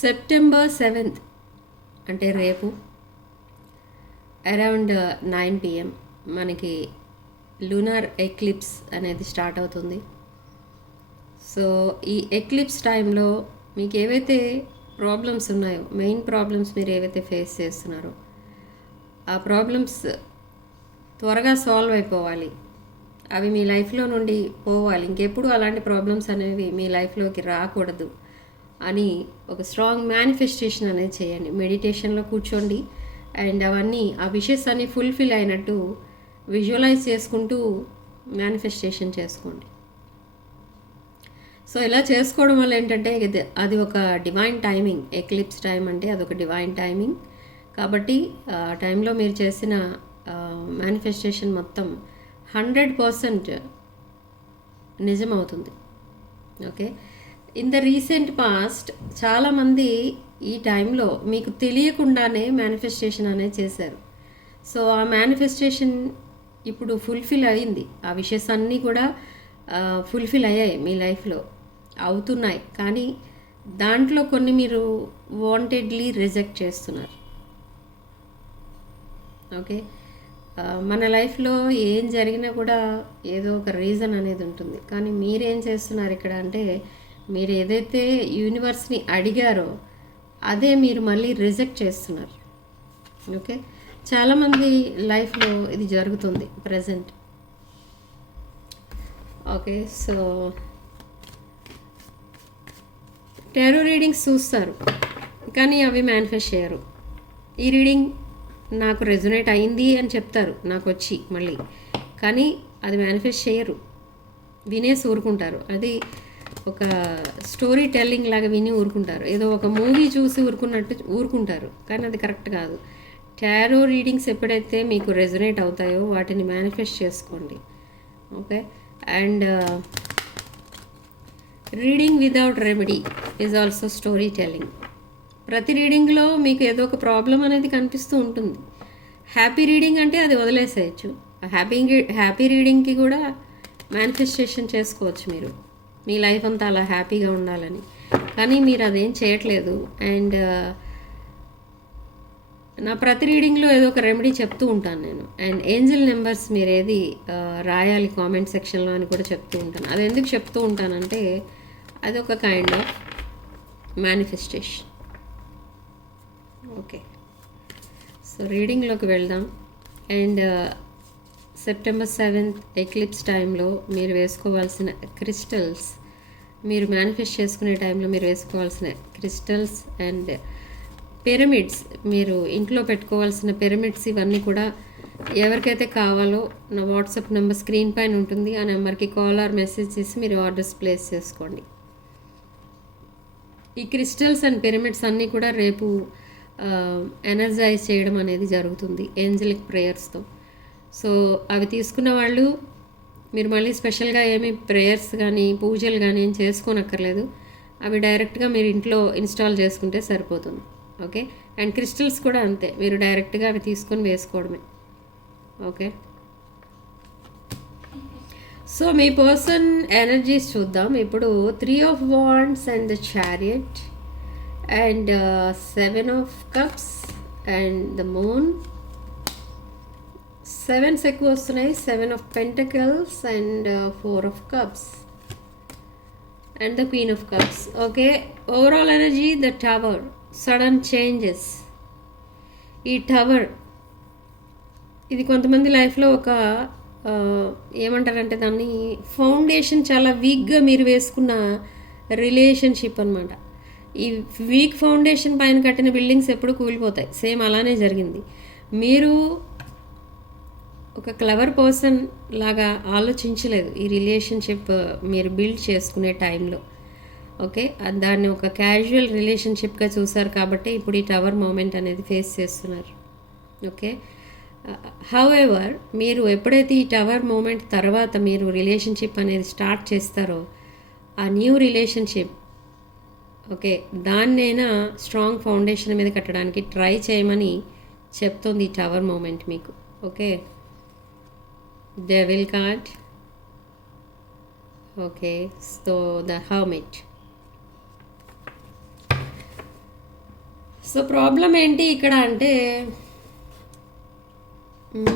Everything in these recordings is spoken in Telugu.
సెప్టెంబర్ 7th అంటే రేపు అరౌండ్ 9 PM మనకి లూనార్ ఎక్లిప్స్ అనేది స్టార్ట్ అవుతుంది. సో ఈ ఎక్లిప్స్ టైంలో మీకు ఏవైతే ప్రాబ్లమ్స్ ఉన్నాయో, మెయిన్ ప్రాబ్లమ్స్ మీరు ఏవైతే ఫేస్ చేస్తున్నారో ఆ ప్రాబ్లమ్స్ త్వరగా సాల్వ్ అయిపోవాలి, అవి మీ లైఫ్లో నుండి పోవాలి, ఇంకెప్పుడు అలాంటి ప్రాబ్లమ్స్ అనేవి మీ లైఫ్లోకి రాకూడదు అని ఒక స్ట్రాంగ్ మేనిఫెస్టేషన్ అనేది చేయండి. మెడిటేషన్లో కూర్చోండి అండ్ అవన్నీ ఆ విషెస్ అన్నీ ఫుల్ఫిల్ అయినట్టు విజువలైజ్ చేసుకుంటూ మేనిఫెస్టేషన్ చేసుకోండి. సో ఇలా చేసుకోవడం వల్ల ఏంటంటే అది ఒక డివైన్ టైమింగ్. ఎక్లిప్స్ టైం అంటే అదొక డివైన్ టైమింగ్. కాబట్టి ఆ టైంలో మీరు చేసిన మేనిఫెస్టేషన్ మొత్తం 100% నిజమవుతుంది. Okay, in the recent past చాలామంది ఈ టైంలో మీకు తెలియకుండానే మేనిఫెస్టేషన్ అనేది చేశారు. సో ఆ మేనిఫెస్టేషన్ ఇప్పుడు ఫుల్ఫిల్ అయింది. ఆ విషయస్ అన్నీ కూడా ఫుల్ఫిల్ అయ్యాయి, మీ లైఫ్లో అవుతున్నాయి. కానీ దాంట్లో కొన్ని మీరు వాంటెడ్లీ రిజెక్ట్ చేస్తున్నారు. ఓకే, మన లైఫ్లో ఏం జరిగినా కూడా ఏదో ఒక రీజన్ అనేది ఉంటుంది. కానీ మీరేం చేస్తున్నారు ఇక్కడ అంటే, మీరు ఏదైతే యూనివర్స్ని అడిగారో అదే మీరు మళ్ళీ రిజెక్ట్ చేస్తున్నారు. ఓకే, చాలామంది లైఫ్లో ఇది జరుగుతుంది present. Okay, so tarot readings చూస్తారు కానీ అవి మేనిఫెస్ట్ చేయరు. ఈ రీడింగ్ నాకు రెజొనేట్ అయింది అని చెప్తారు నాకు వచ్చి మళ్ళీ, కానీ అది మేనిఫెస్ట్ చేయరు, వినేసి ఊరుకుంటారు. అది ఒక స్టోరీ టెల్లింగ్ లాగా విని ఊరుకుంటారు, ఏదో ఒక మూవీ చూసి ఊరుకున్నట్టు ఊరుకుంటారు, కానీ అది కరెక్ట్ కాదు. టారో రీడింగ్స్ ఎప్పుడైతే మీకు రెజొనేట్ అవుతాయో వాటిని మేనిఫెస్ట్ చేసుకోండి. Okay, and reading without remedy is also story telling. ప్రతి రీడింగ్లో మీకు ఏదో ఒక ప్రాబ్లం అనేది కనిపిస్తూ ఉంటుంది. హ్యాపీ రీడింగ్ అంటే అది వదిలేసేయచ్చు. హ్యాపీ రీడింగ్కి కూడా మేనిఫెస్టేషన్ చేసుకోవచ్చు మీరు, మీ లైఫ్ అంతా అలా హ్యాపీగా ఉండాలని. కానీ మీరు అదేం చేయట్లేదు. అండ్ నా ప్రతి రీడింగ్లో ఏదో ఒక రెమెడీ చెప్తూ ఉంటాను నేను. అండ్ ఏంజిల్ నెంబర్స్ మీరు ఏది రాయాలి కామెంట్ సెక్షన్లో అని కూడా చెప్తూ ఉంటాను. అది ఎందుకు చెప్తూ ఉంటానంటే అది ఒక kind of manifestation. Okay, so రీడింగ్లోకి వెళ్దాం. అండ్ సెప్టెంబర్ 7th ఎక్లిప్స్ టైంలో మీరు వేసుకోవాల్సిన క్రిస్టల్స్, మీరు మేనిఫెస్ట్ చేసుకునే టైంలో మీరు వేసుకోవాల్సిన క్రిస్టల్స్ అండ్ పిరమిడ్స్, మీరు ఇంట్లో పెట్టుకోవాల్సిన పిరమిడ్స్, ఇవన్నీ కూడా ఎవరికైతే కావాలో నా వాట్సాప్ నెంబర్ స్క్రీన్ పైన ఉంటుంది. ఆ నెంబర్కి కాల్ ఆర్ మెసేజ్ చేసి మీరు ఆర్డర్స్ ప్లేస్ చేసుకోండి. ఈ క్రిస్టల్స్ అండ్ పిరమిడ్స్ అన్నీ కూడా రేపు ఎనర్జైజ్ చేయడం అనేది జరుగుతుంది ఏంజలిక్ ప్రేయర్స్తో. సో అవి తీసుకున్న వాళ్ళు మీరు మళ్ళీ స్పెషల్గా ఏమి ప్రేయర్స్ కానీ పూజలు కానీ ఏం చేసుకోనక్కర్లేదు. అవి డైరెక్ట్గా మీరు ఇంట్లో ఇన్స్టాల్ చేసుకుంటే సరిపోతుంది. ఓకే, అండ్ క్రిస్టల్స్ కూడా అంతే, మీరు డైరెక్ట్గా అవి తీసుకొని వేసుకోవడమే. ఓకే, సో మీ పర్సన్ ఎనర్జీస్ చూద్దాం ఇప్పుడు. 3 of Wands and the chariot and 7 of Cups and the moon. 7s ఎక్కువ వస్తున్నాయి, 7 of Pentacles and 4 of Cups and the Queen of Cups. Okay, overall energy the tower, sudden changes. ఈ టవర్ ఇది కొంతమంది లైఫ్లో ఒక ఏమంటారంటే దాన్ని ఫౌండేషన్ చాలా వీక్గా మీరు వేసుకున్న రిలేషన్షిప్ అనమాట. ఈ వీక్ ఫౌండేషన్ పైన కట్టిన బిల్డింగ్స్ ఎప్పుడు కూలిపోతాయి. సేమ్ అలానే జరిగింది. మీరు ఒక క్లవర్ పర్సన్ లాగా ఆలోచించలేదు ఈ రిలేషన్షిప్ మీరు బిల్డ్ చేసుకునే టైంలో. ఓకే, దాన్ని ఒక క్యాజువల్ రిలేషన్షిప్గా చూసారు కాబట్టి ఇప్పుడు ఈ టవర్ మూమెంట్ అనేది ఫేస్ చేస్తున్నారు. ఓకే, హౌఎవర్ మీరు ఎప్పుడైతే ఈ టవర్ మూమెంట్ తర్వాత మీరు రిలేషన్షిప్ అనేది స్టార్ట్ చేస్తారో ఆ న్యూ రిలేషన్షిప్, ఓకే, దాన్నైనా స్ట్రాంగ్ ఫౌండేషన్ మీద కట్టడానికి ట్రై చేయమని చెప్తుంది ఈ టవర్ మూమెంట్ మీకు. Okay, devil card. Okay, so the hermit. So problem ఏంటి ఇక్కడ అంటే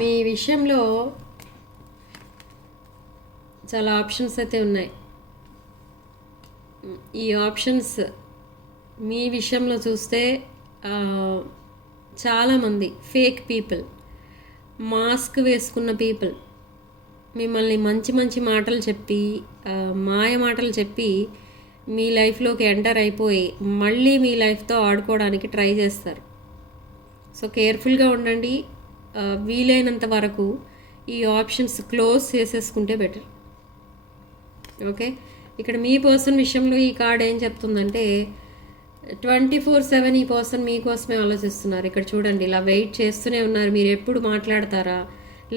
మీ విషయంలో చాలా ఆప్షన్స్ అయితే ఉన్నాయి. ఈ ఆప్షన్స్ మీ విషయంలో చూస్తే చాలామంది ఫేక్ పీపుల్, మాస్క్ వేసుకున్న పీపుల్ మిమ్మల్ని మంచి మంచి మాటలు చెప్పి మాయ మాటలు చెప్పి మీ లైఫ్లోకి ఎంటర్ అయిపోయి మళ్ళీ మీ లైఫ్తో ఆడుకోవడానికి ట్రై చేస్తారు. సో కేర్ఫుల్గా ఉండండి. వీలైనంత వరకు ఈ ఆప్షన్స్ క్లోజ్ చేసేసుకుంటే బెటర్. ఓకే, ఇక్కడ మీ పర్సన్ విషయంలో ఈ కార్డ్ ఏం చెప్తుందంటే 24/7 ఈ పర్సన్ మీకోసమే ఆలోచిస్తున్నారు. ఇక్కడ చూడండి, ఇలా వెయిట్ చేస్తూనే ఉన్నారు. మీరు ఎప్పుడు మాట్లాడతారా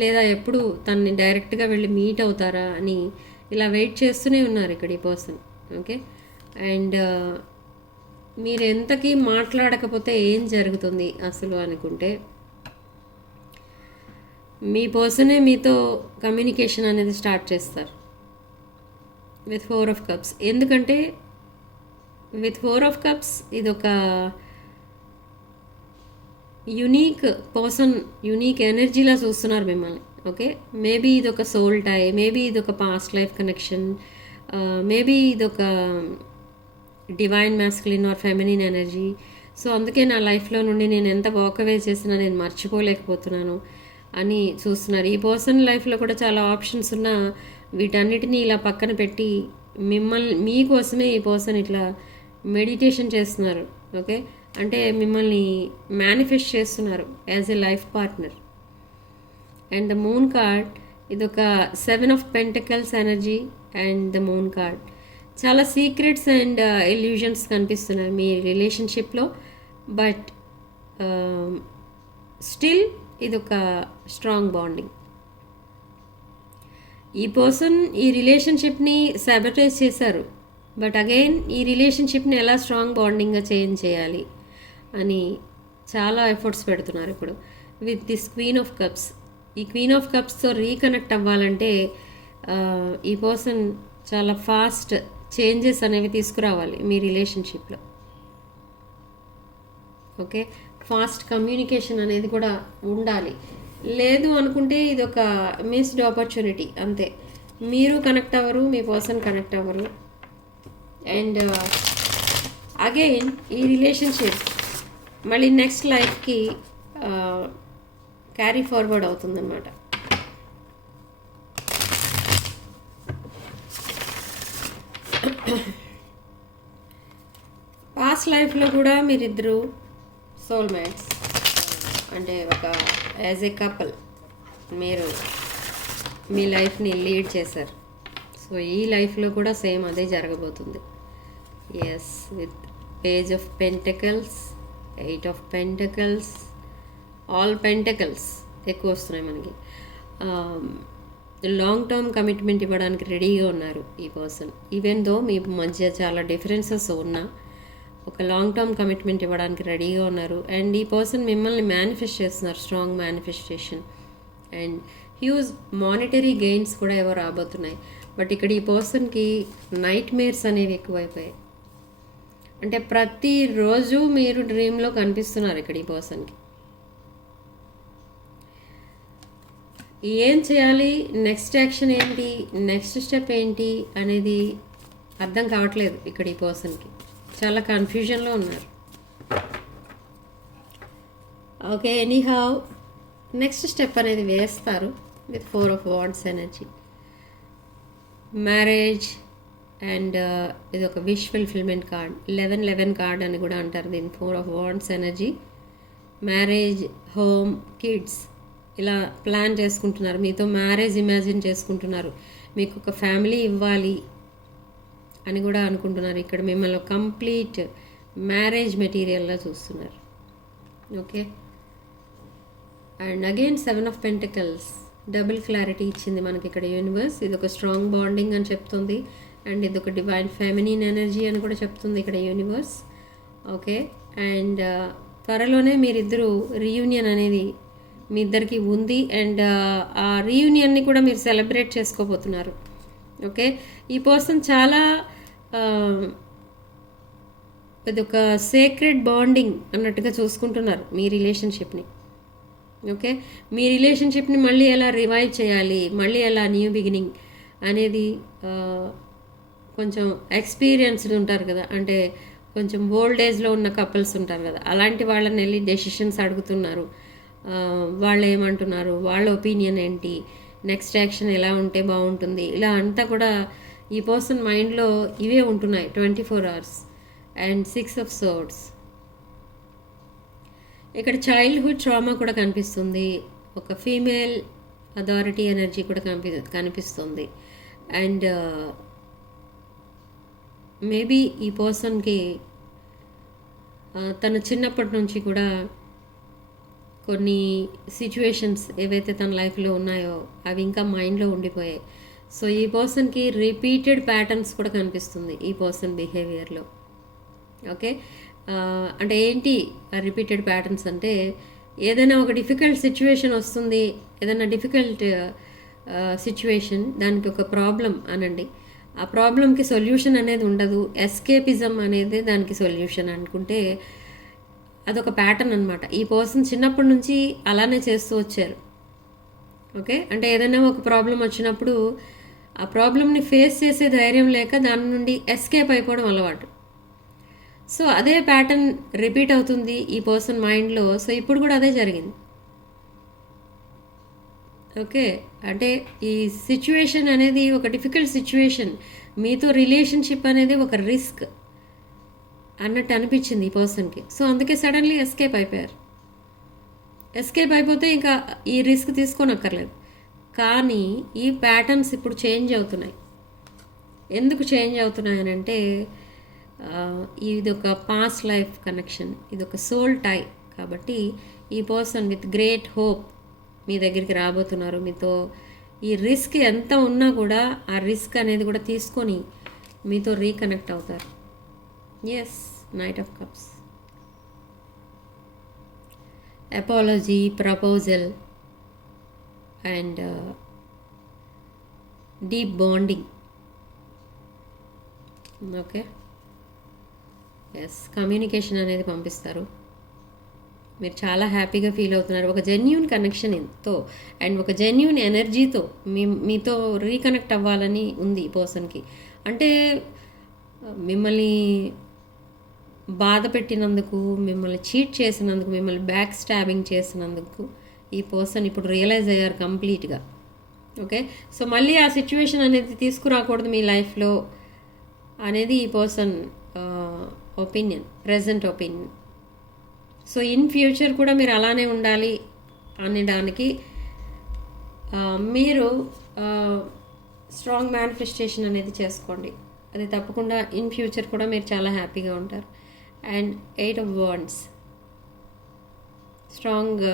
లేదా ఎప్పుడు తనని డైరెక్ట్గా వెళ్ళి మీట్ అవుతారా అని ఇలా వెయిట్ చేస్తూనే ఉన్నారు ఇక్కడ ఈ పర్సన్. ఓకే, అండ్ మీరు ఎంతకీ మాట్లాడకపోతే ఏం జరుగుతుంది అసలు అనుకుంటే మీ పర్సనే మీతో కమ్యూనికేషన్ అనేది స్టార్ట్ చేస్తారు విత్ 4 of Cups. ఎందుకంటే విత్ 4 of Cups ఇది ఒక యునీక్ పర్సన్, యునీక్ ఎనర్జీలా చూస్తున్నారు మిమ్మల్ని. ఓకే, మేబీ ఇది ఒక సోల్ టై, మేబీ ఇది ఒక పాస్ట్ లైఫ్ కనెక్షన్, మేబీ ఇది ఒక divine masculine or feminine energy. So అందుకే నా లైఫ్లో నుండి నేను ఎంత వాకవే చేసినా నేను మర్చిపోలేకపోతున్నాను అని చూస్తున్నారు. ఈ పర్సన్ లైఫ్లో కూడా చాలా ఆప్షన్స్ ఉన్నా వీటన్నిటినీ ఇలా పక్కన పెట్టి మీకోసమే ఈ పర్సన్ ఇట్లా మెడిటేషన్ చేస్తున్నారు. ఓకే, అంటే మిమ్మల్ని మేనిఫెస్ట్ చేస్తున్నారు as a life partner. And the moon card ఇది ఒక 7 of Pentacles energy. And the moon card చాలా సీక్రెట్స్ అండ్ ఇల్యూజన్స్ కనిపిస్తున్నాయి మీ రిలేషన్షిప్లో. బట్ స్టిల్ ఇది ఒక స్ట్రాంగ్ బాండింగ్. ఈ పర్సన్ ఈ రిలేషన్షిప్ని సాబటైజ్ చేశారు. బట్ అగైన్ ఈ రిలేషన్షిప్ని ఎలా స్ట్రాంగ్ బాండింగ్గా చేంజ్ చేయాలి అని చాలా ఎఫర్ట్స్ పెడుతున్నారు ఇప్పుడు with this queen of cups. ఈ క్వీన్ ఆఫ్ కప్స్తో రీకనెక్ట్ అవ్వాలంటే ఈ పర్సన్ చాలా ఫాస్ట్ చేంజెస్ అనేవి తీసుకురావాలి మీ రిలేషన్షిప్లో. ఓకే, ఫాస్ట్ కమ్యూనికేషన్ అనేది కూడా ఉండాలి. లేదు అనుకుంటే ఇది ఒక మిస్డ్ ఆపర్చునిటీ అంతే. మీరు కనెక్ట్ అవ్వరు, మీ పర్సన్ కనెక్ట్ అవ్వరు. అండ్ అగైన్ ఈ రిలేషన్షిప్ మళ్ళీ నెక్స్ట్ లైఫ్కి క్యారీ ఫార్వర్డ్ అవుతుందన్నమాట. పాస్ట్ లైఫ్లో కూడా మీరిద్దరు సోల్మేట్స్, అంటే ఒక యాజ్ ఏ కపుల్ మీరు మీ లైఫ్ని లీడ్ చేశారు. సో ఈ లైఫ్లో కూడా సేమ్ అదే జరగబోతుంది. Yes, with page of pentacles, 8 of Pentacles, all pentacles ఎక్కువ వస్తున్నాయి మనకి. లాంగ్ టర్మ్ కమిట్మెంట్ ఇవ్వడానికి రెడీగా ఉన్నారు ఈ పర్సన్. ఈవెన్ దో మీ మధ్య చాలా డిఫరెన్సెస్ ఉన్నా ఒక లాంగ్ టర్మ్ కమిట్మెంట్ ఇవ్వడానికి రెడీగా ఉన్నారు. అండ్ ఈ పర్సన్ మిమ్మల్ని మేనిఫెస్ట్ చేస్తున్నారు, strong manifestation. And huge monetary gains కూడా ఏవో రాబోతున్నాయి. బట్ ఇక్కడ ఈ పర్సన్కి నైట్ మేర్స్ అనేవి ఎక్కువైపోయాయి. అంటే ప్రతిరోజు మీరు డ్రీమ్లో కనిపిస్తున్నారు ఇక్కడ ఈ పర్సన్కి. ఏం చేయాలి, నెక్స్ట్ యాక్షన్ ఏంటి, నెక్స్ట్ స్టెప్ ఏంటి అనేది అర్థం కావట్లేదు ఇక్కడ ఈ పర్సన్కి. చాలా కన్ఫ్యూజన్లో ఉన్నారు. ఓకే, ఎనీహౌ నెక్స్ట్ స్టెప్ అనేది వేస్తారు with 4 of Wands energy. Marriage and ఇది ఒక విష్ ఫుల్ఫిల్మెంట్ కార్డ్, 11 కార్డ్ అని కూడా అంటారు దీన్ని. 4 of Wands energy, marriage, home, kids ఇలా ప్లాన్ చేసుకుంటున్నారు. మీతో మ్యారేజ్ ఇమాజిన్ చేసుకుంటున్నారు. మీకు ఒక ఫ్యామిలీ ఇవ్వాలి అని కూడా అనుకుంటున్నారు. ఇక్కడ మిమ్మల్ని కంప్లీట్ మ్యారేజ్ మెటీరియల్గా చూస్తున్నారు. Okay, and again 7 of Pentacles double clarity ఇచ్చింది మనకి ఇక్కడ యూనివర్స్. ఇది ఒక స్ట్రాంగ్ బాండింగ్ అని చెప్తుంది. అండ్ ఇది ఒక డివైన్ ఫెమినిన్ ఎనర్జీ అని కూడా చెప్తుంది ఇక్కడ యూనివర్స్. ఓకే, అండ్ త్వరలోనే మీరిద్దరూ రీయూనియన్ అనేది మీ ఇద్దరికి ఉంది. అండ్ ఆ రీయూనియన్ని కూడా మీరు సెలబ్రేట్ చేసుకోబోతున్నారు. ఓకే, ఈ పర్సన్ చాలా ఇది ఒక సేక్రెడ్ బాండింగ్ అన్నట్టుగా చూసుకుంటున్నారు మీ రిలేషన్షిప్ని. ఓకే, మీ రిలేషన్షిప్ని మళ్ళీ ఎలా రివైవ్ చేయాలి, మళ్ళీ ఎలా న్యూ బిగినింగ్ అనేది కొంచెం ఎక్స్పీరియన్స్డ్ ఉంటారు కదా, అంటే కొంచెం ఓల్డ్ ఏజ్లో ఉన్న కపుల్స్ ఉంటారు కదా, అలాంటి వాళ్ళని వెళ్ళి డెసిషన్స్ అడుగుతున్నారు. వాళ్ళు ఏమంటున్నారు, వాళ్ళ ఒపీనియన్ ఏంటి, నెక్స్ట్ యాక్షన్ ఎలా ఉంటే బాగుంటుంది, ఇలా అంతా కూడా ఈ పర్సన్ మైండ్లో ఇవే ఉంటున్నాయి 24 hours. And 6 of Swords. ఇక్కడ చైల్డ్హుడ్ ట్రామా కూడా కనిపిస్తుంది, ఒక ఫీమేల్ అథారిటీ ఎనర్జీ కూడా కనిపిస్తుంది. అండ్ మేబీ ఈ పర్సన్కి తన చిన్నప్పటి నుంచి కూడా కొన్ని సిచ్యువేషన్స్ ఏవైతే తన లైఫ్లో ఉన్నాయో అవి ఇంకా మైండ్లో ఉండిపోయాయి. సో ఈ పర్సన్కి రిపీటెడ్ ప్యాటర్న్స్ కూడా కనిపిస్తుంది ఈ పర్సన్ బిహేవియర్లో. ఓకే, అంటే ఏంటి రిపీటెడ్ ప్యాటర్న్స్ అంటే, ఏదైనా ఒక డిఫికల్ట్ సిచ్యువేషన్ వస్తుంది, ఏదైనా డిఫికల్ట్ సిచ్యువేషన్, దానికి ఒక ప్రాబ్లం అనండి, ఆ ప్రాబ్లంకి సొల్యూషన్ అనేది ఉండదు, ఎస్కేపిజం అనేది దానికి సొల్యూషన్ అనుకుంటే అదొక ప్యాటర్న్ అనమాట. ఈ పర్సన్ చిన్నప్పటి నుంచి అలానే చేస్తూ వచ్చారు. ఓకే, అంటే ఏదైనా ఒక ప్రాబ్లం వచ్చినప్పుడు ఆ ప్రాబ్లమ్ని ఫేస్ చేసే ధైర్యం లేక దాని నుండి ఎస్కేప్ అయిపోవడం అలవాటు. సో అదే ప్యాటర్న్ రిపీట్ అవుతుంది ఈ పర్సన్ మైండ్లో. సో ఇప్పుడు కూడా అదే జరిగింది. ఓకే, అంటే ఈ సిచ్యువేషన్ అనేది ఒక డిఫికల్ట్ సిచ్యువేషన్, మీతో రిలేషన్షిప్ అనేది ఒక రిస్క్ అన్నట్టు అనిపించింది ఈ పర్సన్కి. సో అందుకే సడన్లీ ఎస్కేప్ అయిపోయారు. ఎస్కేప్ అయిపోతే ఇంకా ఈ రిస్క్ తీసుకోనక్కర్లేదు. కానీ ఈ ప్యాటర్న్స్ ఇప్పుడు చేంజ్ అవుతున్నాయి. ఎందుకు చేంజ్ అవుతున్నాయి అని అంటే, ఇది ఒక పాస్ట్ లైఫ్ కనెక్షన్, ఇది ఒక సోల్ టై. కాబట్టి ఈ పర్సన్ విత్ గ్రేట్ హోప్ మీ దగ్గరికి రాబోతున్నారు. మీతో ఈ రిస్క్ ఎంత ఉన్నా కూడా ఆ రిస్క్ అనేది కూడా తీసుకొని మీతో రీకనెక్ట్ అవుతారు. Yes, knight of cups, apology, proposal and deep bonding. Okay, yes, communication అనేది పంపిస్తారు. మీరు చాలా హ్యాపీగా ఫీల్ అవుతున్నారు ఒక జెన్యూన్ కనెక్షన్తో అండ్ ఒక జెన్యూన్ ఎనర్జీతో మీతో రీకనెక్ట్ అవ్వాలని ఉంది ఈ పర్సన్కి. అంటే మిమ్మల్ని బాధ పెట్టినందుకు, మిమ్మల్ని చీట్ చేసినందుకు, మిమ్మల్ని బ్యాక్ స్టాబింగ్ చేసినందుకు ఈ పర్సన్ ఇప్పుడు రియలైజ్ అయ్యారు కంప్లీట్గా. ఓకే, సో మళ్ళీ ఆ సిచ్యువేషన్ అనేది తీసుకురాకూడదు మీ లైఫ్లో అనేది ఈ person opinion, present opinion. So in future కూడా మీరు అలానే ఉండాలి అనడానికి మీరు స్ట్రాంగ్ మేనిఫెస్టేషన్ అనేది చేసుకోండి. అది తప్పకుండా ఇన్ ఫ్యూచర్ కూడా మీరు చాలా హ్యాపీగా ఉంటారు. And 8 of Wands, strong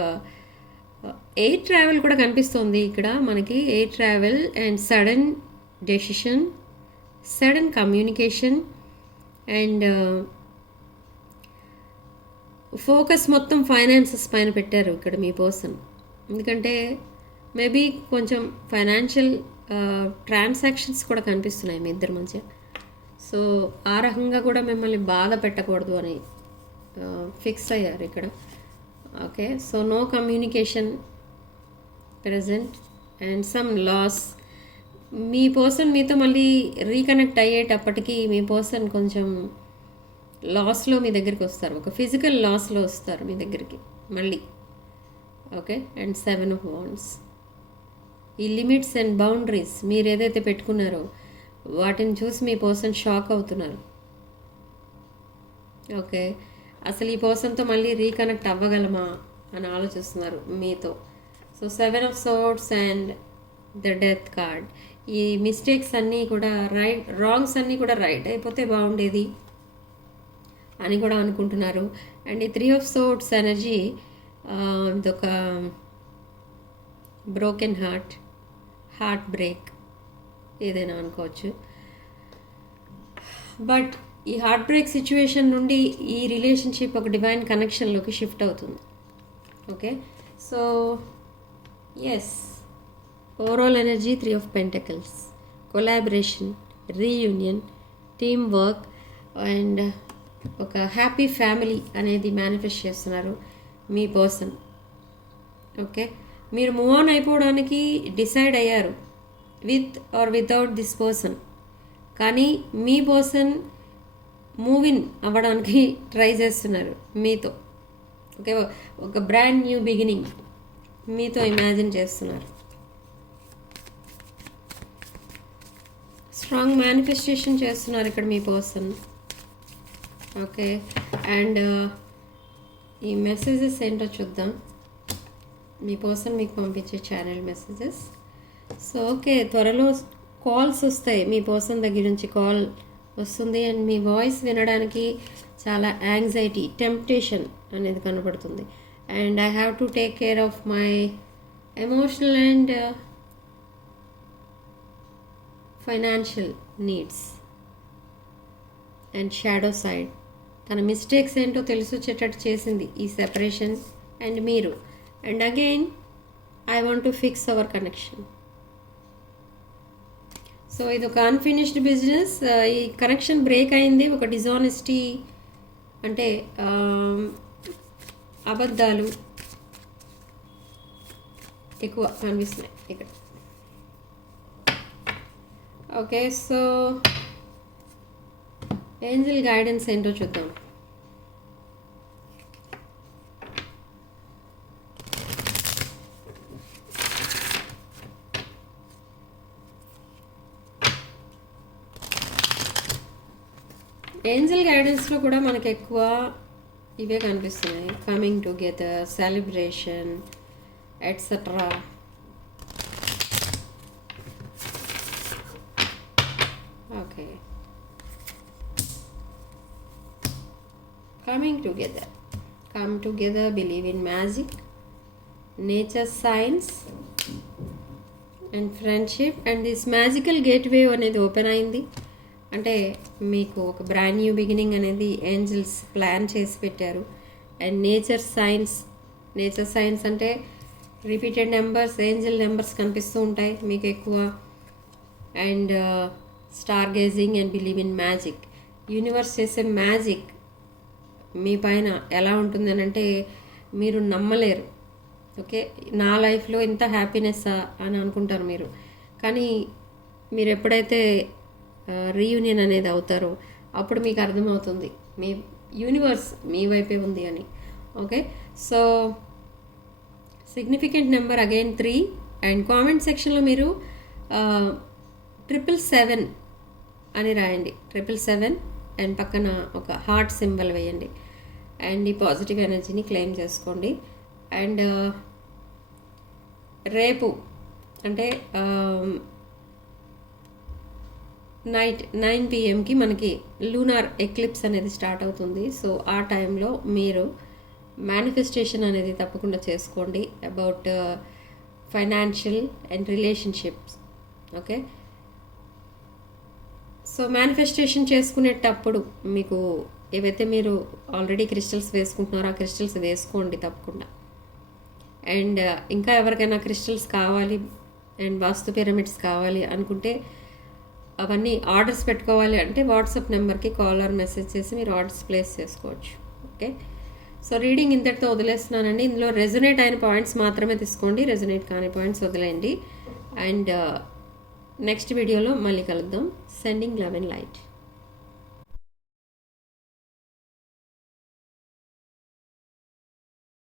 air travel కూడా కనిపిస్తుంది ఇక్కడ మనకి. Air travel and sudden decision, sudden communication and focus మొత్తం ఫైనాన్సెస్ పైన పెట్టారు ఇక్కడ మీ పర్సన్. ఎందుకంటే మేబీ కొంచెం ఫైనాన్షియల్ ట్రాన్సాక్షన్స్ కూడా కనిపిస్తున్నాయి మీ ఇద్దరి మధ్య. సో ఆ రకంగా కూడా మిమ్మల్ని బాధ పెట్టకూడదు అని ఫిక్స్ అయ్యారు ఇక్కడ. Okay, so no communication present and some loss. మీ పర్సన్ మీతో మళ్ళీ రీకనెక్ట్ అయ్యేటప్పటికీ మీ పర్సన్ కొంచెం లాస్లో మీ దగ్గరికి వస్తారు, ఒక ఫిజికల్ లాస్లో వస్తారు మీ దగ్గరికి మళ్ళీ. ఓకే, అండ్ 7 of Wands, ఈ లిమిట్స్ అండ్ బౌండరీస్ మీరు ఏదైతే పెట్టుకున్నారో వాటిని చూసి మీ పర్సన్ షాక్ అవుతున్నారు. ఓకే, అసలు ఈ పర్సన్తో మళ్ళీ రీకనెక్ట్ అవ్వగలమా అని ఆలోచిస్తున్నారు మీతో. So 7 of Swords and the death card. ఈ మిస్టేక్స్ అన్నీ కూడా రాంగ్స్ అన్నీ కూడా రైట్ అయిపోతే బాగుండేది అని కూడా అనుకుంటున్నారు. అండ్ ఈ 3 of Swords ఎనర్జీ ఇదొక బ్రోకెన్ హార్ట్ బ్రేక్ ఏదైనా అనుకోవచ్చు. బట్ ఈ హార్ట్ బ్రేక్ సిచ్యువేషన్ నుండి ఈ రిలేషన్షిప్ ఒక డివైన్ కనెక్షన్లోకి షిఫ్ట్ అవుతుంది. Okay, so yes, overall energy 3 of Pentacles, collaboration, reunion, team work and ఒక హ్యాపీ ఫ్యామిలీ అనేది మేనిఫెస్ట్ చేస్తున్నారు మీ పర్సన్. ఓకే, మీరు మూవ్ ఆన్ అయిపోవడానికి డిసైడ్ అయ్యారు with or without this person. కానీ మీ పర్సన్ మూవ్ ఇన్ అవ్వడానికి ట్రై చేస్తున్నారు మీతో. ఓకే, ఒక బ్రాండ్ న్యూ బిగినింగ్ మీతో ఇమాజిన్ చేస్తున్నారు. స్ట్రాంగ్ మేనిఫెస్టేషన్ చేస్తున్నారు ఇక్కడ మీ పర్సన్. ఓకే, అండ్ ఈ మెసేజెస్ ఏంటో చూద్దాం, మీ పర్సన్ మీకు పంపించే ఛానల్ మెసేజెస్. సో ఓకే, త్వరలో కాల్స్ వస్తాయి, మీ పర్సన్ దగ్గర నుంచి కాల్ వస్తుంది. అండ్ మీ వాయిస్ వినడానికి చాలా యాంగ్జైటీ, టెంప్టేషన్ అనేది కనబడుతుంది. And I have to take care of my emotional and financial needs and shadow side. తన మిస్టేక్స్ ఏంటో తెలిసి వచ్చేటట్టు చేసింది ఈ సెపరేషన్ అండ్ మీరు. And again I want to fix our connection. So ఇది ఒక అన్ఫినిష్డ్ బిజినెస్. ఈ కనెక్షన్ బ్రేక్ అయింది. ఒక డిజానెస్టీ అంటే అబద్ధాలు ఎక్కువ కనిపిస్తున్నాయి ఇక్కడ. ఓకే, సో ఏంజల్ గైడెన్స్ ఏంటో చూద్దాం. ఏంజల్ గైడెన్స్లో కూడా మనకు ఎక్కువ ఇవే కనిపిస్తున్నాయి. Coming together, celebration, etcetera. Okay, coming together, come together, believe in magic, nature, science and friendship. And this magical gateway అనేది ఓపెన్ అయింది. అంటే మీకు ఒక బ్రాండ్ న్యూ బిగినింగ్ అనేది ఏంజల్స్ ప్లాన్ చేసి పెట్టారు. అండ్ నేచర్ సైన్స్ అంటే రిపీటెడ్ నెంబర్స్, ఏంజల్ నెంబర్స్ కనిపిస్తూ ఉంటాయి మీకు ఎక్కువ. And star gazing and believe in magic. Universe చేసే మ్యాజిక్ మీ పైన ఎలా ఉంటుందని అంటే మీరు నమ్మలేరు. ఓకే, నా లైఫ్లో ఇంత హ్యాపీనెస్సా అని అనుకుంటారు మీరు. కానీ మీరు ఎప్పుడైతే రీయూనియన్ అనేది అవుతారో అప్పుడు మీకు అర్థమవుతుంది మీ యూనివర్స్ మీ వైపే ఉంది అని. Okay, so significant number again 3. And comment సెక్షన్లో మీరు 777 అని రాయండి. 777 అండ్ పక్కన ఒక హార్ట్ సింబల్ వేయండి. అండ్ ఈ పాజిటివ్ ఎనర్జీని క్లెయిమ్ చేసుకోండి. అండ్ రేపు అంటే నైట్ 9 PM మనకి లూనార్ ఎక్లిప్స్ అనేది స్టార్ట్ అవుతుంది. సో ఆ టైంలో మీరు మేనిఫెస్టేషన్ అనేది తప్పకుండా చేసుకోండి about financial and relationships. Okay, so manifestation చేసుకునేటప్పుడు మీకు ఏవైతే మీరు ఆల్రెడీ క్రిస్టల్స్ వేసుకుంటున్నారో ఆ క్రిస్టల్స్ వేసుకోండి తప్పకుండా. అండ్ ఇంకా ఎవరికైనా క్రిస్టల్స్ కావాలి అండ్ వాస్తు పిరమిడ్స్ కావాలి అనుకుంటే అవన్నీ ఆర్డర్స్ పెట్టుకోవాలి అంటే వాట్సాప్ నెంబర్కి కాల్ ఆర్ మెసేజ్ చేసి మీరు ఆర్డర్స్ ప్లేస్ చేసుకోవచ్చు. ఓకే, సో రీడింగ్ ఇంతటితో వదిలేస్తున్నానండి. ఇందులో రెజొనేట్ అయిన పాయింట్స్ మాత్రమే తీసుకోండి, రెజొనేట్ కాని పాయింట్స్ వదిలేయండి. అండ్ నెక్స్ట్ వీడియోలో మళ్ళీ కలుద్దాం. Sending love and light.